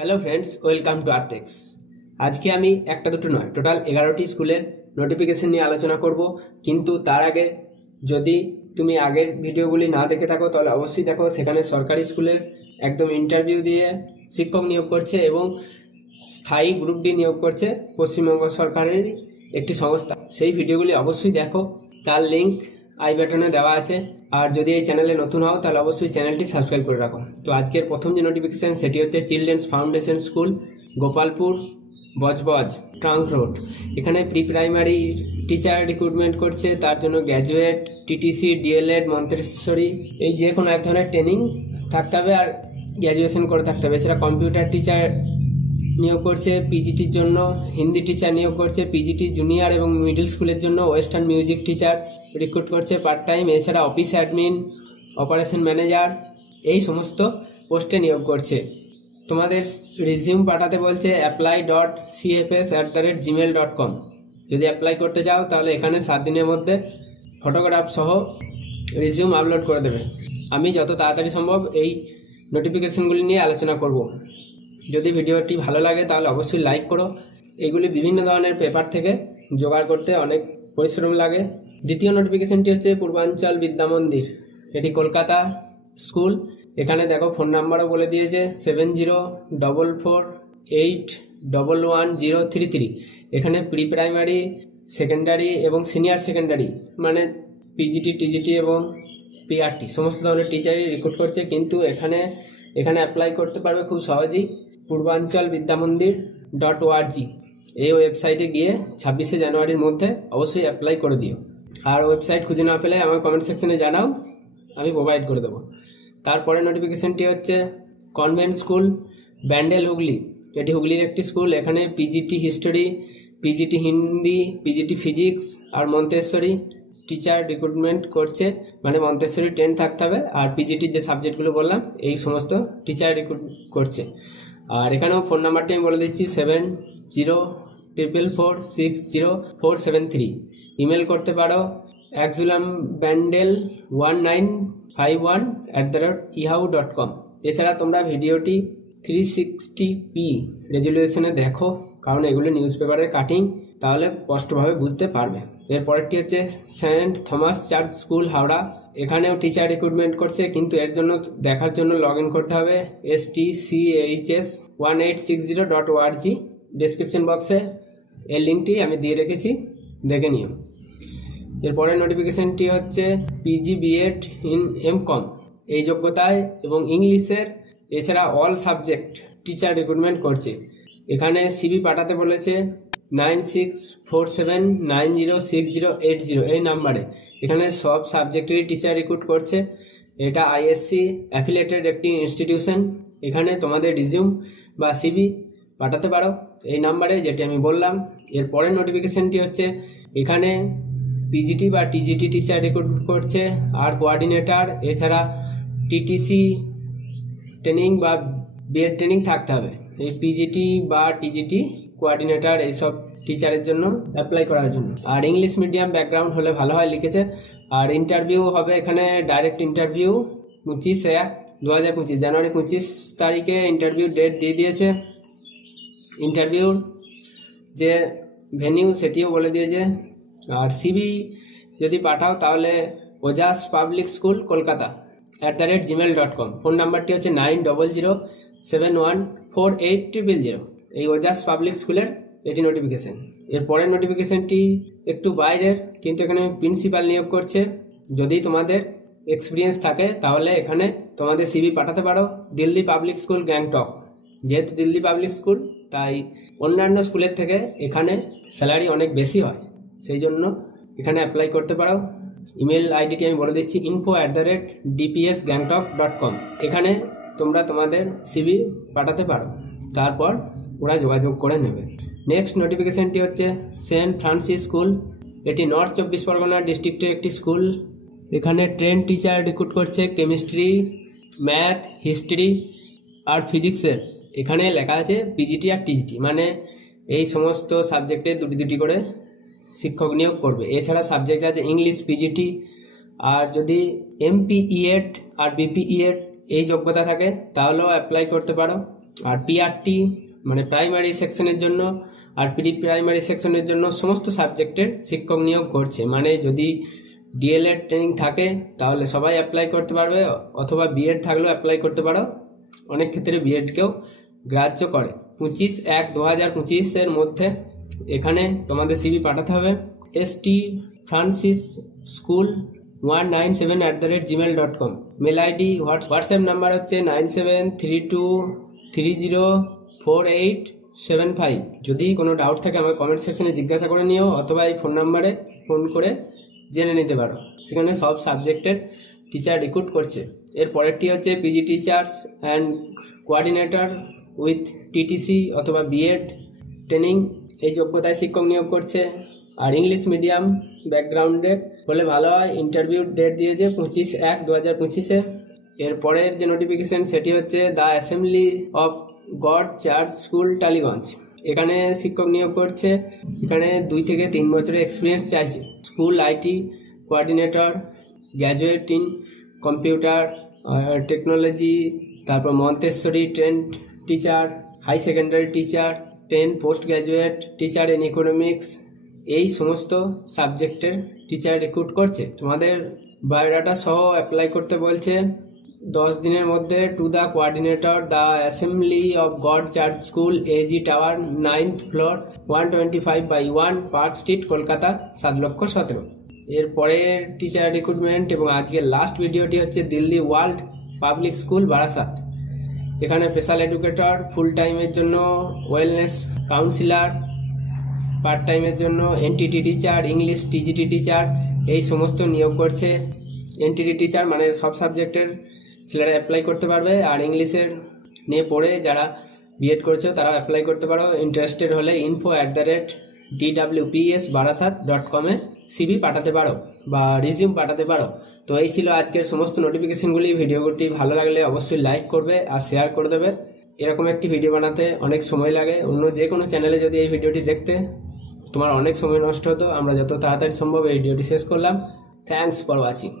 Hello friends, welcome to Artex. আজকে আমি একটা দুটো নয়, টোটাল 11টি স্কুলের নোটিফিকেশন নিয়ে আলোচনা করব। কিন্তু তার আগে যদি তুমি আগের ভিডিওগুলি না দেখে থাকো তাহলে অবশ্যই দেখো। সেখানে সরকারি স্কুলের একদম ইন্টারভিউ দিয়ে শিক্ষক নিয়োগ করছে এবং স্থায়ী গ্রুপ ডি নিয়োগ করছে পশ্চিমবঙ্গ সরকারের একটি সংস্থা। সেই ভিডিওগুলি অবশ্যই দেখো, তার লিঙ্ক আই বাটনে দেওয়া আছে। আর যদি এই চ্যানেলে নতুন হও তাহলে অবশ্যই চ্যানেলটি সাবস্ক্রাইব করে রাখো। তো আজকের প্রথম যে নোটিফিকেশান সেটি হচ্ছে children's foundation school, Gopalpur, Budge Budge, trunk road. এখানে প্রি প্রাইমারি টিচার রিক্রুটমেন্ট করছে, তার জন্য গ্র্যাজুয়েট, টিটিসি, ডিএলএড, মন্তেশ্বরী এই যে কোনো এক ধরনের ট্রেনিং থাকতে হবে আর গ্র্যাজুয়েশন করে থাকতে হবে। এছাড়া কম্পিউটার টিচার নিয়োগ করছে, পিজিটির জন্য হিন্দি টিচার নিয়োগ করছে, পিজিটি জুনিয়র এবং মিডল স্কুলের জন্য ওয়েস্টার্ন মিউজিক টিচার রিক্রুট করছে পার্ট টাইম। এছাড়া অফিস অ্যাডমিন, অপারেশন ম্যানেজার এই সমস্ত পোস্টে নিয়োগ করছে। তোমাদের রিজিউম পাঠাতে বলছে apply.cfs@gmail.com। যদি অ্যাপ্লাই করতে চাও তাহলে এখানে 7 দিনের মধ্যে ফটোগ্রাফ সহ রিজিউম আপলোড করে দেবে। আমি যত তাড়াতাড়ি সম্ভব এই নোটিফিকেশনগুলি নিয়ে আলোচনা করব। যদি ভিডিওটি ভালো লাগে তাহলে অবশ্যই লাইক করো। এগুলি বিভিন্ন ধরনের পেপার থেকে জোগাড় করতে অনেক পরিশ্রম লাগে। দ্বিতীয় নোটিফিকেশনটি হচ্ছে পূর্বাঞ্চল বিদ্যা মন্দির, এটি কলকাতা স্কুল। এখানে দেখো ফোন নাম্বারও বলে দিয়েছে 7044811033। এখানে প্রি প্রাইমারি, সেকেন্ডারি এবং সিনিয়র সেকেন্ডারি মানে পিজিটি, টিজিটি এবং পিআরটি সমস্ত ধরনের টিচারই রিক্রুট করছে। কিন্তু এখানে অ্যাপ্লাই করতে পারবে খুব সহজেই পূর্বাঞ্চল বিদ্যামন্দির .org এই ওয়েবসাইটে গিয়ে 26শে জানুয়ারির মধ্যে অবশ্যই অ্যাপ্লাই করে দিও। আর ওয়েবসাইট খুঁজে না পেলে আমার কমেন্ট সেকশনে জানাও, আমি প্রোভাইড করে দেবো। তারপরে নোটিফিকেশনটি হচ্ছে কনভেন্ট স্কুল, ব্যান্ডেল, হুগলি। এটি হুগলির একটি স্কুল। এখানে PGT history, PGT Hindi, PGT physics আর মন্তেশ্বরী টিচার রিক্রুটমেন্ট করছে, মানে মন্তেশ্বরী ট্রেন থাকতে হবে। আর পিজিটির যে সাবজেক্টগুলো বললাম এই সমস্ত টিচার রিক্রুট করছে। আর এখানেও ফোন নাম্বারটি আমি বলে দিচ্ছি 7044460473। ইমেল করতে পারো axulam.bandel1951@yahoo.com। এছাড়া তোমরা ভিডিওটি 360p রেজুলেশনে দেখো, কারণ এগুলো নিউজ পেপারের কাটিং, তাহলে স্পষ্টভাবে বুঝতে পারবে। এরপরেরটি হচ্ছে Saint Thomas church school, Howrah. এখানেও টিচার রিক্রুটমেন্ট করছে, কিন্তু এর জন্য দেখার জন্য লগ ইন করতে হবে stchs1860.org। ডেসক্রিপশন বক্সে এর লিঙ্কটি আমি দিয়ে রেখেছি, দেখে নিও। এরপরের নোটিফিকেশনটি হচ্ছে পিজি বিএড ইন এমকম এই যোগ্যতায় এবং ইংলিশের, এছাড়া অল সাবজেক্ট টিচার রিক্রুটমেন্ট করছে। এখানে সিভি পাঠাতে বলেছে 9647906080 এই নাম্বারে। এখানে সব সাবজেক্টেরই টিচার রিক্রুট করছে। এটা আইএসসি অ্যাফিলিয়েটেড একটি ইনস্টিটিউশন। এখানে তোমাদের রিজিউম বা সিভি পাঠাতে পারো এই নাম্বারে, যেটি আমি বললাম। এর পরের নোটিফিকেশনটি হচ্ছে এখানে পিজিটি বা টিজিটি টিচার রিক্রুট করছে আর কোঅর্ডিনেটর, এছাড়া টিটিসি ট্রেনিং বা বিএড ট্রেনিং থাকতে হবে। এই পিজিটি বা টিজিটি কোঅর্ডিনেটর এইসব টিচারের জন্য অ্যাপ্লাই করার জন্য। আর ইংলিশ মিডিয়াম ব্যাকগ্রাউন্ড হলে ভালো হয় লিখেছে। আর ইন্টারভিউ হবে এখানে ডাইরেক্ট ইন্টারভিউ 25/1/2025 জানুয়ারি 25 তারিখে ইন্টারভিউ ডেট দিয়ে দিয়েছে। ইন্টারভিউর যে ভেনিউ সেটিও বলে দিয়েছে। আর সিবি যদি পাঠাও তাহলে Ojas public school Kolkata @gmail.com। Phone নাম্বারটি হচ্ছে 9007148000। এই ওজাস পাবলিক স্কুলের এটি নোটিফিকেশন। এর পরের নোটিফিকেশনটি একটু বাইরের, কিন্তু এখানে প্রিন্সিপাল নিয়োগ করছে। যদি তোমাদের এক্সপিরিয়েন্স থাকে তাহলে এখানে তোমাদের সিভি পাঠাতে পারো দিল্লি পাবলিক স্কুল, গ্যাংটক। যেহেতু দিল্লি পাবলিক স্কুল তাই অন্যান্য স্কুলের থেকে এখানে স্যালারি অনেক বেশি হয়, সেই জন্য এখানে অ্যাপ্লাই করতে পারো। ইমেল আইডিটি আমি বলে দিচ্ছি info@dpsgangtok.com। এখানে তোমরা তোমাদের সিভি পাঠাতে পারো, তারপর ওরা যোগাযোগ করে নেবে। নেক্সট নোটিফিকেশনটি হচ্ছে সেন্ট ফ্রান্সিস স্কুল। এটি নর্থ 24 পরগনা ডিস্ট্রিক্টের একটি স্কুল। এখানে ট্রেন টিচার রিক্রুট করছে কেমিস্ট্রি, ম্যাথ, হিস্ট্রি আর ফিজিক্সের। এখানে লেখা আছে পিজিটি আর টিজিটি, মানে এই সমস্ত সাবজেক্টে দুটি করে শিক্ষক নিয়োগ করবে। এছাড়া সাবজেক্ট আছে ইংলিশ, পিজিটি। আর যদি এমপিইএড আর বিপিইএড এই যোগ্যতা থাকে তাহলেও অ্যাপ্লাই করতে পারো। আর পিআরটি মানে প্রাইমারি সেকশনের জন্য আর প্রি প্রাইমারি সেকশনের জন্য সমস্ত সাবজেক্টের শিক্ষক নিয়োগ করছে। মানে যদি ডিএলএড ট্রেনিং থাকে তাহলে সবাই অ্যাপ্লাই করতে পারবে, অথবা বিএড থাকলেও অ্যাপ্লাই করতে পারো। অনেক ক্ষেত্রে বিএডকেও গ্রাহ্য করে। 25/1/2025 মধ্যে এখানে তোমাদের সিভি পাঠাতে হবে। ST Francis school 197@gmail.com। Mail ID, WhatsApp number হচ্ছে 9732304875। যদি কোনো ডাউট থাকে আমার কমেন্ট সেকশনে জিজ্ঞাসা করে নিও, অথবা এই ফোন নাম্বারে ফোন করে জেনে নিতে পারো। সেখানে সব সাবজেক্টের টিচার রিক্রুট করছে। এর পরেরটি হচ্ছে PG teachers and coordinator with TTC অথবা বিএড ট্রেনিং, এই যোগ্যতায় শিক্ষক নিয়োগ করছে। আর ইংলিশ মিডিয়াম ব্যাকগ্রাউন্ডে হলে ভালো হয়। ইন্টারভিউ ডেট দিয়েছে 25/1/2025। এর পরের যে নোটিফিকেশন সেটি হচ্ছে the assembly of god church school Tollygunge. এখানে শিক্ষক নিয়োগ করছে। এখানে 2 থেকে 3 বছরের এক্সপিরিয়েন্স চাইছে। School IT coordinator, graduate in computer technology, তারপর Montessori trained teacher, high secondary teacher, 10 post graduate teacher in economics, এই সমস্ত সাবজেক্টের টিচার রিক্রুট করছে। তোমাদের বায়োডাটা সহ অ্যাপ্লাই করতে বলছে 10 দিনের মধ্যে। To the coordinator, the assembly of god church school, AG tower, 9th floor, 125/1 park street, Kolkata 7,17,000। এরপরের টিচার রিক্রুটমেন্ট এবং আজকের লাস্ট ভিডিওটি হচ্ছে Delhi world public school Barasat. এখানে স্পেশাল এডুকেটর, ফুল টাইমের জন্য ওয়েলনেস কাউন্সিলার, পার্ট টাইমের জন্য NTT teacher, English TGT teacher, এই সমস্ত নিয়োগ করছে। এনটিটি টিচার মানে সব সাবজেক্টের ছেলেরা অ্যাপ্লাই করতে পারবে। আর ইংলিশের নিয়ে পড়ে যারা বিএড করেছো তারা অ্যাপ্লাই করতে পারো। ইন্টারেস্টেড হলে info@dwpsbarasat.com সিভি পাঠাতে পারো বা রিজিউম পাঠাতে পারো। তো এই ছিল আজকের সমস্ত নোটিফিকেশনগুলি। ভিডিওটি ভালো লাগলে অবশ্যই লাইক করবে আর শেয়ার করে দেবে। এরকম একটি ভিডিও বানাতে অনেক সময় লাগে। অন্য যে কোনো চ্যানেলে যদি এই ভিডিওটি দেখতে তোমার অনেক সময় নষ্ট হতো। আমরা যত তাড়াতাড়ি সম্ভব এই ভিডিওটি শেষ করলাম। Thanks for watching.